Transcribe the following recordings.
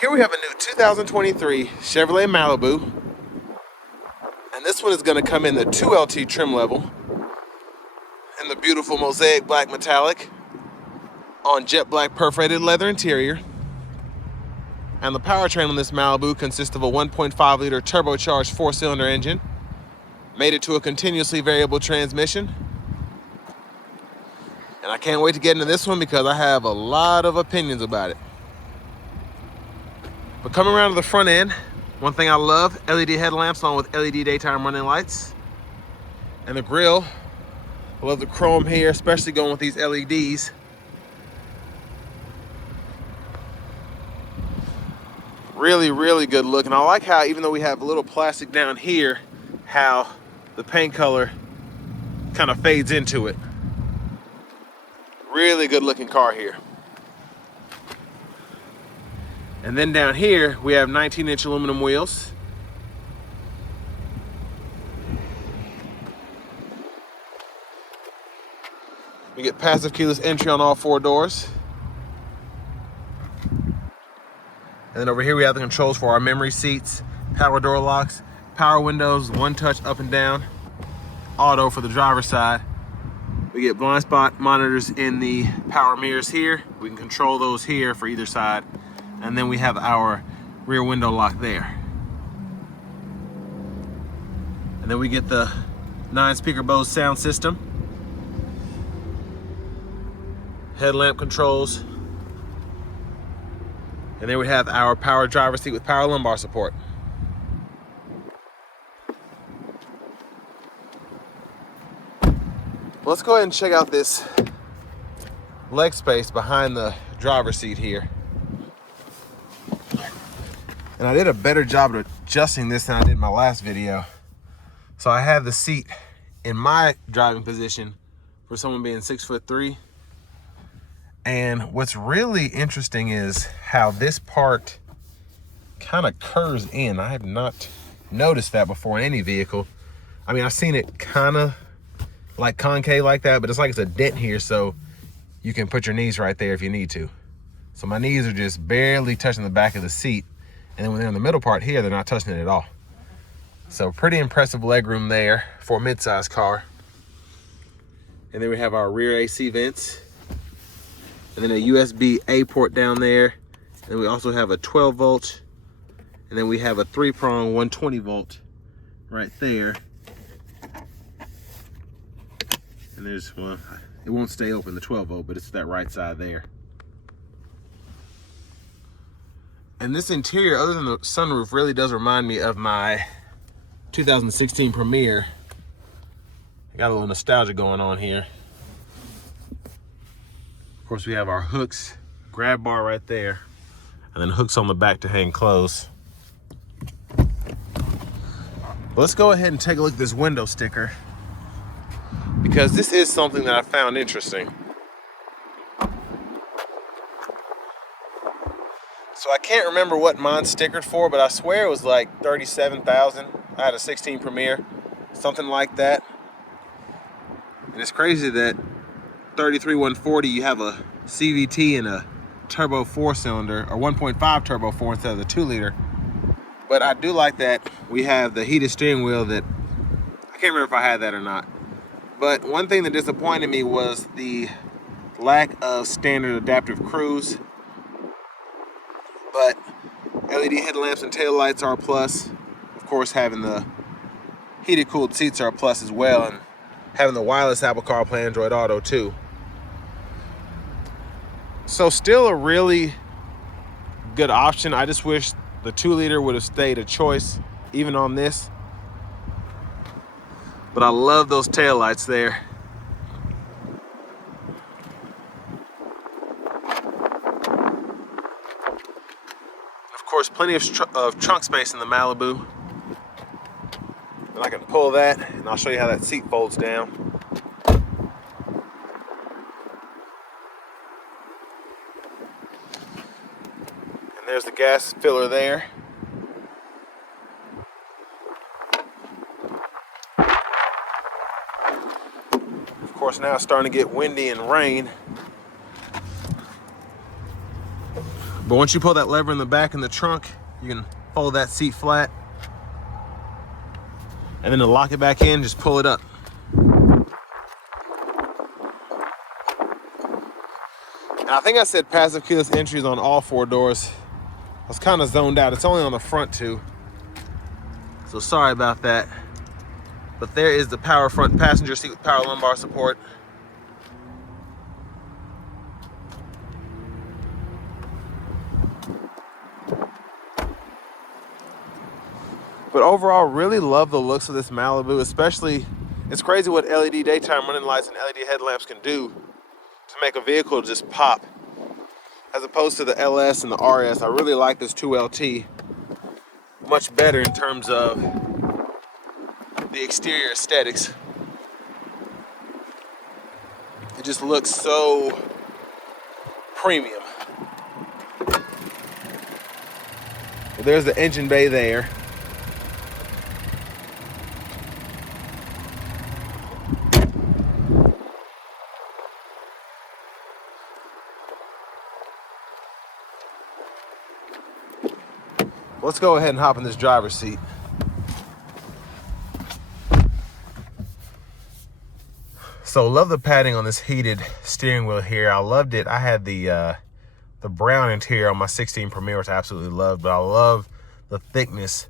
Here we have a new 2023 Chevrolet Malibu, and this one is going to come in the 2LT trim level in the beautiful mosaic black metallic on jet black perforated leather interior. And the powertrain on this Malibu consists of a 1.5 liter turbocharged 4-cylinder engine, mated to a continuously variable transmission. And I can't wait to get into this one because I have a lot of opinions about it. But coming around to the front end, one thing I love, LED headlamps along with LED daytime running lights. And the grille, I love the chrome here, especially going with these LEDs. Really, really good look. And I like how, even though we have a little plastic down here, how the paint color kind of fades into it. Really good looking car here. And then down here, we have 19-inch aluminum wheels. We get passive keyless entry on all 4 doors. And then over here we have the controls for our memory seats, power door locks, power windows, one touch up and down, auto for the driver's side. We get blind spot monitors in the power mirrors here. We can control those here for either side. And then we have our rear window lock there. And then we get the 9-speaker Bose sound system, headlamp controls, and then we have our power driver seat with power lumbar support. Let's go ahead and check out this leg space behind the driver's seat here. And I did a better job of adjusting this than I did in my last video. So I have the seat in my driving position for someone being 6'3". And what's really interesting is how this part kind of curves in. I have not noticed that before in any vehicle. I mean, I've seen it kind of like concave like that, but it's like it's a dent here, so you can put your knees right there if you need to. So my knees are just barely touching the back of the seat. And then when they're in the middle part here, they're not touching it at all. So pretty impressive legroom there for a mid-size car. And then we have our rear AC vents. And then a USB-A port down there. And we also have a 12 volt. And then we have a 3-prong 120 volt right there. And there's, well, it won't stay open, the 12 volt, but it's that right side there. And this interior, other than the sunroof, really does remind me of my 2016 Premier. I got a little nostalgia going on here. Of course, we have our hooks, grab bar right there, and then hooks on the back to hang clothes. Let's go ahead and take a look at this window sticker, because this is something that I found interesting. So I can't remember what mine's stickered for, but I swear it was like 37,000. I had a 16 Premier, something like that. And it's crazy that 33-140, you have a CVT and a turbo 4-cylinder, or 1.5 turbo 4 instead of the 2-liter. But I do like that we have the heated steering wheel that, I can't remember if I had that or not. But one thing that disappointed me was the lack of standard adaptive cruise. But LED headlamps and taillights are a plus. Of course, having the heated cooled seats are a plus as well, and having the wireless Apple CarPlay Android Auto too. So still a really good option. I just wish the 2-liter would have stayed a choice even on this. But I love those taillights there. Of course, plenty of trunk space in the Malibu. And I can pull that, and I'll show you how that seat folds down. And there's the gas filler there. Of course, now it's starting to get windy and rain. But once you pull that lever in the back in the trunk, you can fold that seat flat. And then to lock it back in, just pull it up. And I think I said passive keyless entry is on all 4 doors. I was kind of zoned out. It's only on the front 2. So sorry about that. But there is the power front passenger seat with power lumbar support. But overall, really love the looks of this Malibu, especially, it's crazy what LED daytime running lights and LED headlamps can do to make a vehicle just pop. As opposed to the LS and the RS, I really like this 2LT much better in terms of the exterior aesthetics. It just looks so premium. Well, there's the engine bay there. Let's go ahead and hop in this driver's seat. So love the padding on this heated steering wheel here. I loved it. I had the brown interior on my 16 Premier, which I absolutely loved, but I love the thickness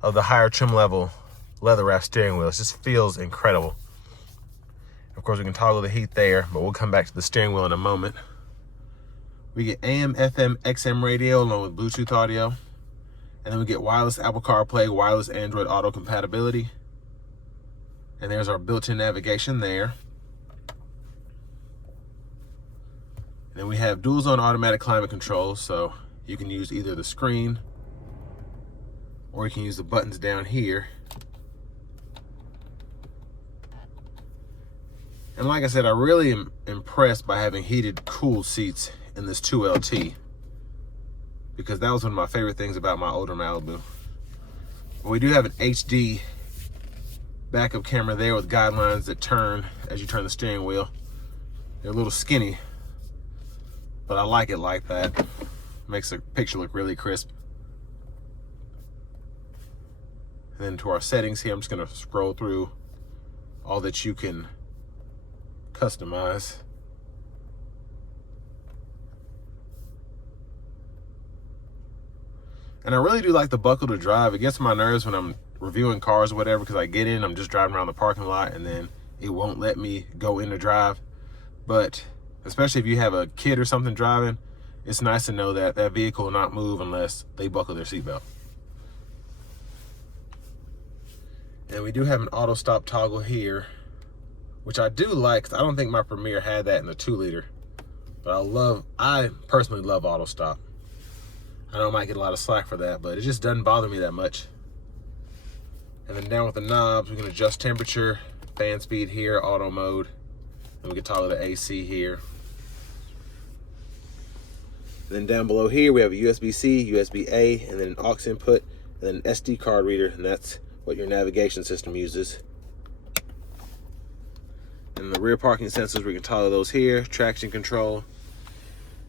of the higher trim level leather wrap steering wheel. It just feels incredible. Of course, we can toggle the heat there, but we'll come back to the steering wheel in a moment. We get AM, FM, XM radio along with Bluetooth audio. And then we get wireless Apple CarPlay, wireless Android Auto compatibility. And there's our built-in navigation there. And then we have dual zone automatic climate control, so you can use either the screen or you can use the buttons down here. And like I said, I really am impressed by having heated, cooled seats in this 2LT, because that was one of my favorite things about my older Malibu. But we do have an HD backup camera there with guidelines that turn as you turn the steering wheel. They're a little skinny, but I like it like that. Makes the picture look really crisp. And then to our settings here, I'm just gonna scroll through all that you can customize. And I really do like the buckle to drive. It gets on my nerves when I'm reviewing cars or whatever, because I get in, I'm just driving around the parking lot, and then it won't let me go in to drive. But especially if you have a kid or something driving, it's nice to know that that vehicle will not move unless they buckle their seatbelt. And we do have an auto stop toggle here, which I do like, because I don't think my Premier had that in the 2-liter. But I personally love auto stop. I know I might get a lot of slack for that, but it just doesn't bother me that much. And then down with the knobs, we can adjust temperature, fan speed here, auto mode. And we can toggle the AC here. And then down below here, we have a USB-C, USB-A, and then an aux input, and then an SD card reader, and that's what your navigation system uses. And the rear parking sensors, we can toggle those here, traction control.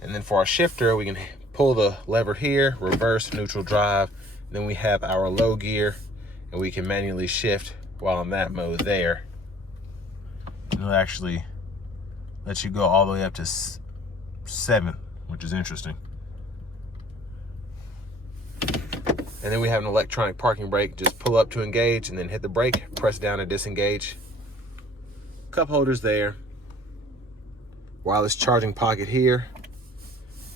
And then for our shifter, we can pull the lever here, reverse, neutral, drive. And then we have our low gear, and we can manually shift while in that mode there. And it'll actually let you go all the way up to 7, which is interesting. And then we have an electronic parking brake. Just pull up to engage and then hit the brake, press down to disengage. Cup holders there. Wireless charging pocket here.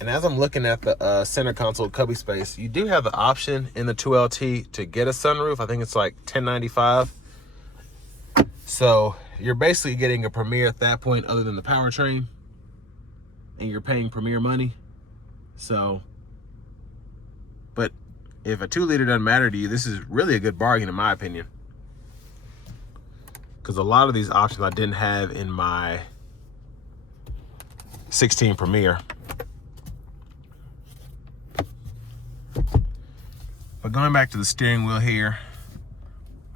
And as I'm looking at the center console cubby space, you do have the option in the 2LT to get a sunroof. I think it's like $10.95. So you're basically getting a Premier at that point, other than the powertrain, and you're paying Premier money. So, but if a 2-liter doesn't matter to you, this is really a good bargain in my opinion, because a lot of these options I didn't have in my 16 Premier. But going back to the steering wheel here,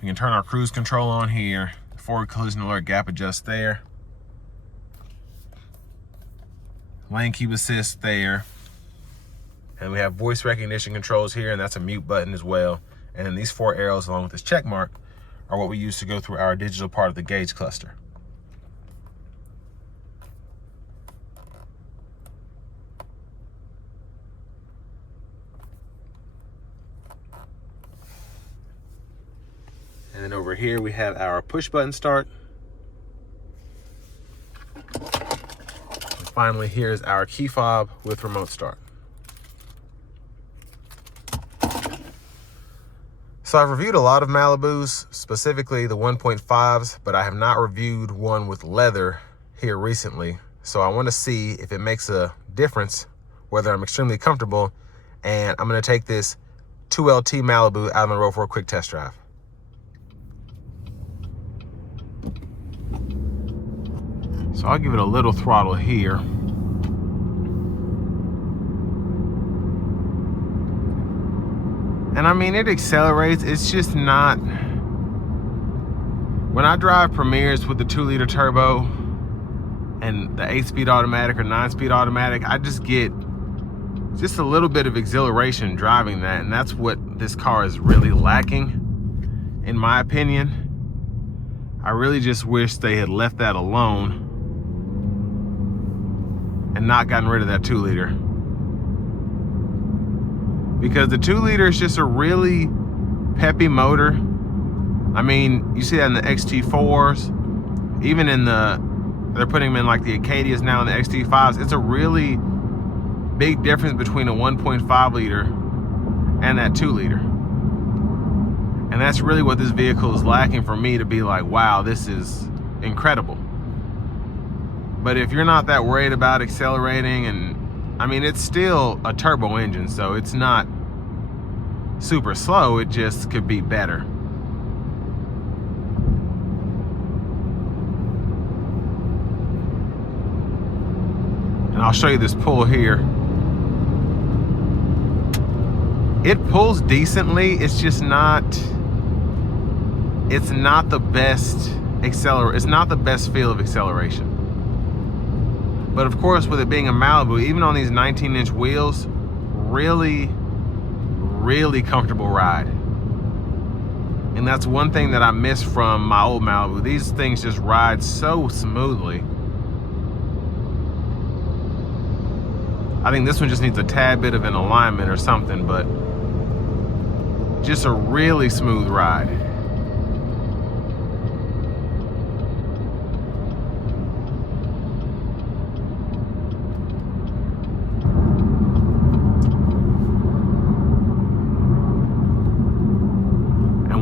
we can turn our cruise control on here, forward collision alert, gap adjust there, lane keep assist there, And we have voice recognition controls here, and that's a mute button as well. And then these 4 arrows along with this check mark are what we use to go through our digital part of the gauge cluster. And then over here we have our push button start. And finally, here's our key fob with remote start. So I've reviewed a lot of Malibus, specifically the 1.5s, but I have not reviewed one with leather here recently. So I want to see if it makes a difference, whether I'm extremely comfortable, and I'm going to take this 2LT Malibu out on the road for a quick test drive. So I'll give it a little throttle here. And I mean, it accelerates. It's just not. When I drive Premiers with the 2-liter turbo and the 8-speed automatic or 9-speed automatic, I just get just a little bit of exhilaration driving that. And that's what this car is really lacking, in my opinion. I really just wish they had left that alone and not gotten rid of that 2-liter. Because the 2-liter is just a really peppy motor. I mean, you see that in the XT4s, even in they're putting them in like the Acadias now in the XT5s. It's a really big difference between a 1.5 liter and that 2-liter. And that's really what this vehicle is lacking for me to be like, wow, this is incredible. But if you're not that worried about accelerating, and I mean, it's still a turbo engine, so it's not super slow, it just could be better. And I'll show you this pull here. It pulls decently, it's just not, it's not the best it's not the best feel of acceleration. But of course, with it being a Malibu, even on these 19-inch wheels, really, really comfortable ride. And that's one thing that I miss from my old Malibu. These things just ride so smoothly. I think this one just needs a tad bit of an alignment or something, but just a really smooth ride.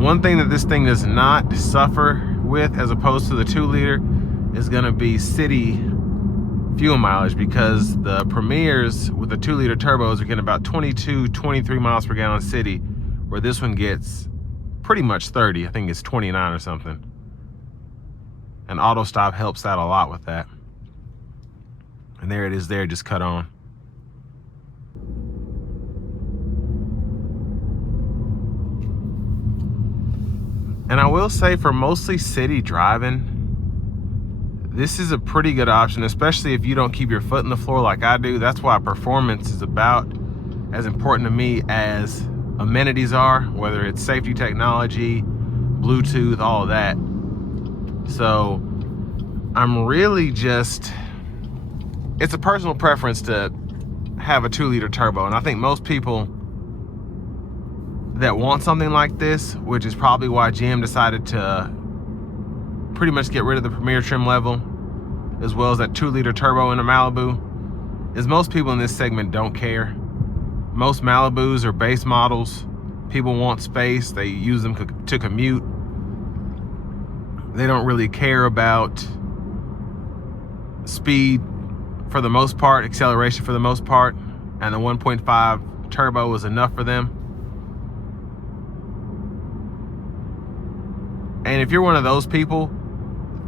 One thing that this thing does not suffer with, as opposed to the 2-liter, is going to be city fuel mileage, because the Premiers with the 2-liter turbos are getting about 22, 23 miles per gallon city, where this one gets pretty much 30. I think it's 29 or something. And auto stop helps out a lot with that. And there it is there, just cut on. And I will say, for mostly city driving, this is a pretty good option, especially if you don't keep your foot in the floor like I do. That's why performance is about as important to me as amenities are, whether it's safety technology, Bluetooth, all of that. So I'm really just, it's a personal preference to have a 2-liter turbo. And I think most people that want something like this, which is probably why GM decided to pretty much get rid of the Premier trim level, as well as that 2-liter turbo in a Malibu, is most people in this segment don't care. Most Malibus are base models. People want space. They use them to commute. They don't really care about speed for the most part, acceleration for the most part, and the 1.5 turbo was enough for them. And if you're one of those people,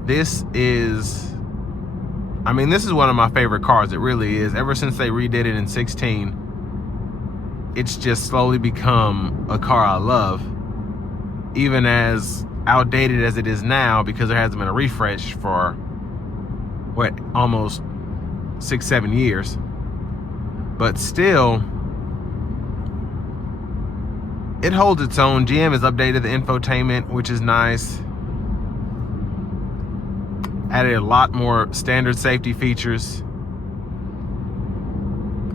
this is, I mean, this is one of my favorite cars. It really is. Ever since they redid it in 16, it's just slowly become a car I love, even as outdated as it is now, because there hasn't been a refresh for, what, almost 6-7 years. But still, it holds its own. GM has updated the infotainment, which is nice. Added a lot more standard safety features.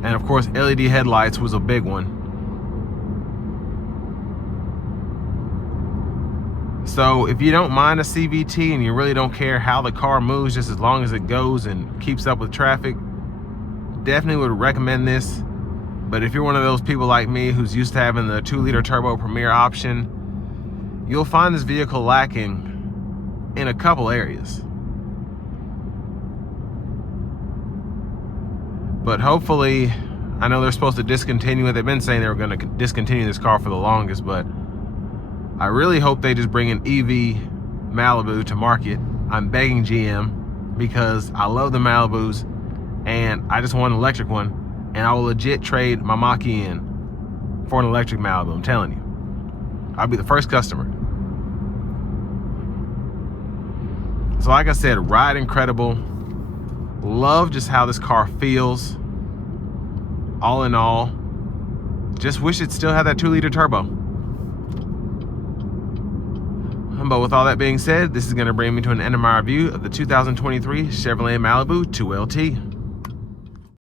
And of course, LED headlights was a big one. So if you don't mind a CVT and you really don't care how the car moves, just as long as it goes and keeps up with traffic, definitely would recommend this. But if you're one of those people like me who's used to having the 2-liter turbo Premier option, you'll find this vehicle lacking in a couple areas. But hopefully, I know they're supposed to discontinue it. They've been saying they were going to discontinue this car for the longest, but I really hope they just bring an EV Malibu to market. I'm begging GM because I love the Malibus and I just want an electric one, and I will legit trade my Mach-E in for an electric Malibu. I'm telling you, I'll be the first customer. So like I said, ride incredible. Love just how this car feels. All in all, just wish it still had that 2-liter turbo. But with all that being said, this is going to bring me to an end of my review of the 2023 Chevrolet Malibu 2LT.